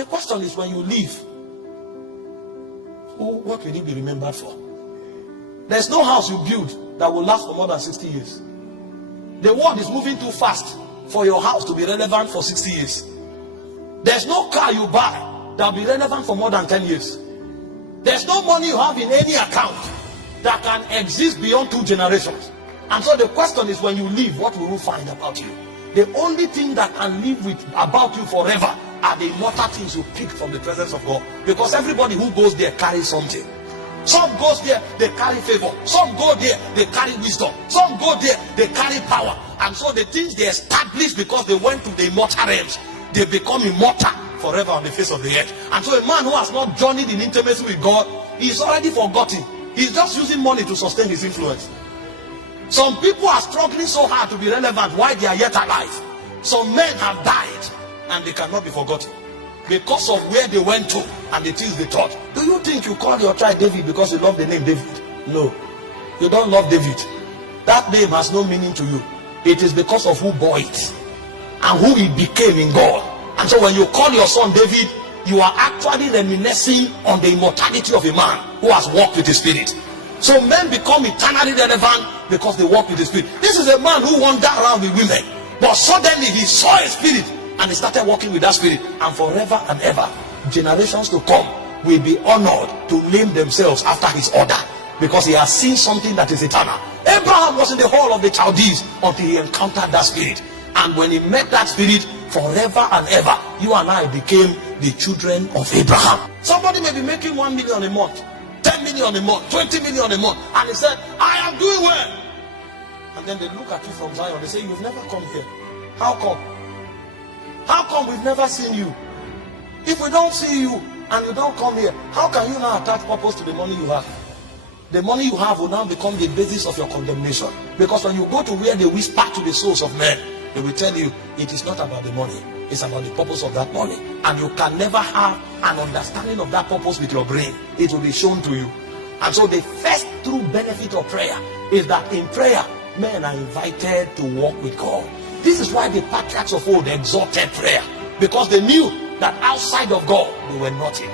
the question is, when you leave, what will you be remembered for? There's no house you build that will last for more than 60 years. The world is moving too fast for your house to be relevant for 60 years. There's no car you buy that will be relevant for more than 10 years. There's no money you have in any account that can exist beyond 2 generations. And so the question is, when you leave, what will you find about you? The only thing that can live with about you forever are the immortal things you pick from the presence of God. Because everybody who goes there carries something. Some goes there, they carry favor. Some go there, they carry wisdom. Some go there, they carry power. And so the things they establish because they went to the immortal realms, they become immortal forever on the face of the earth. And so a man who has not journeyed in intimacy with God, he's already forgotten. He's just using money to sustain his influence. Some people are struggling so hard to be relevant while they are yet alive. Some men have died and they cannot be forgotten because of where they went to and the things they taught. Do you think you call your child David because you love the name David? No, you don't love David. That name has no meaning to you. It is because of who bore it and who he became in God. And so when you call your son David, you are actually reminiscing on the immortality of a man who has walked with the Spirit. So men become eternally relevant because they walk with the Spirit. This is a man who wandered around with women, but suddenly he saw a spirit and he started walking with that spirit. And forever and ever, generations to come will be honored to name themselves after his order, because he has seen something that is eternal. Abraham was in the hall of the Chaldees until he encountered that spirit. And when he met that spirit, forever and ever, you and I became the children of Abraham. Somebody may be making 1 million a month, 10 million a month, 20 million a month, and he said, I am doing well. And then they look at you from Zion, they say, you've never come here. How come? How come we've never seen you? If we don't see you and you don't come here, how can you now attach purpose to the money you have? The money you have will now become the basis of your condemnation. Because when you go to where they whisper to the souls of men, they will tell you it is not about the money, it's about the purpose of that money. And you can never have an understanding of that purpose with your brain. It will be shown to you. And so the first true benefit of prayer is that in prayer, men are invited to walk with God. This is why the patriarchs of old exalted prayer, because they knew that outside of God they were nothing.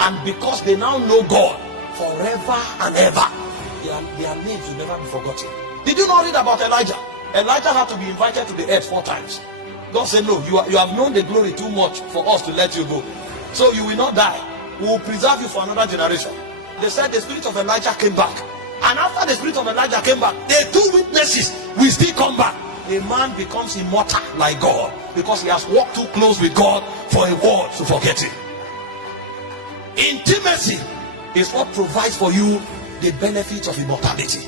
And because they now know God forever and ever, their names will never be forgotten. Did you not read about Elijah? Elijah had to be invited to the earth 4 times. God said, no, you have known the glory too much for us to let you go. So you will not die. We will preserve you for another generation. They said the spirit of Elijah came back. And after the spirit of Elijah came back, the 2 witnesses will still come back. A man becomes immortal like God because he has walked too close with God for a world to forget him. Intimacy is what provides for you the benefits of immortality.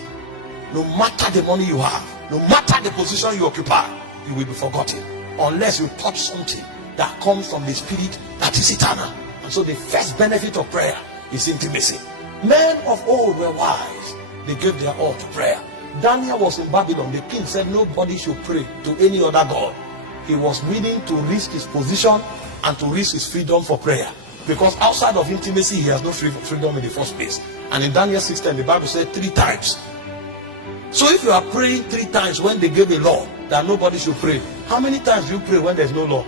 No matter the money you have, no matter the position you occupy, you will be forgotten unless you touch something that comes from the Spirit that is eternal. And so the first benefit of prayer is intimacy. Men of old were wise. They gave their all to prayer. Daniel was in Babylon. The king said nobody should pray to any other god. He was willing to risk his position and to risk his freedom for prayer, because outside of intimacy he has no freedom in the first place. And in Daniel 6:10 the Bible said 3 times. So if you are praying 3 times when they gave a law that nobody should pray, how many times do you pray when there's no law?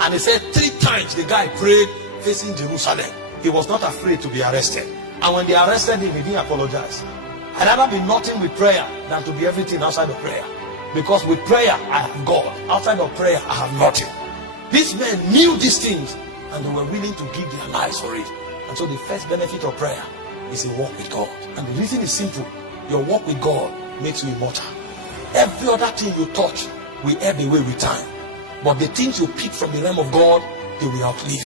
And he said 3 times the guy prayed facing Jerusalem. He was not afraid to be arrested. And when they arrested him, he didn't apologize. I'd rather be nothing with prayer than to be everything outside of prayer. Because with prayer, I have God. Outside of prayer, I have nothing. These men knew these things and they were willing to give their lives for it. And so the first benefit of prayer is a walk with God. And the reason is simple. Your walk with God makes you immortal. Every other thing you touch will ebb away with time. But the things you pick from the realm of God, they will outlive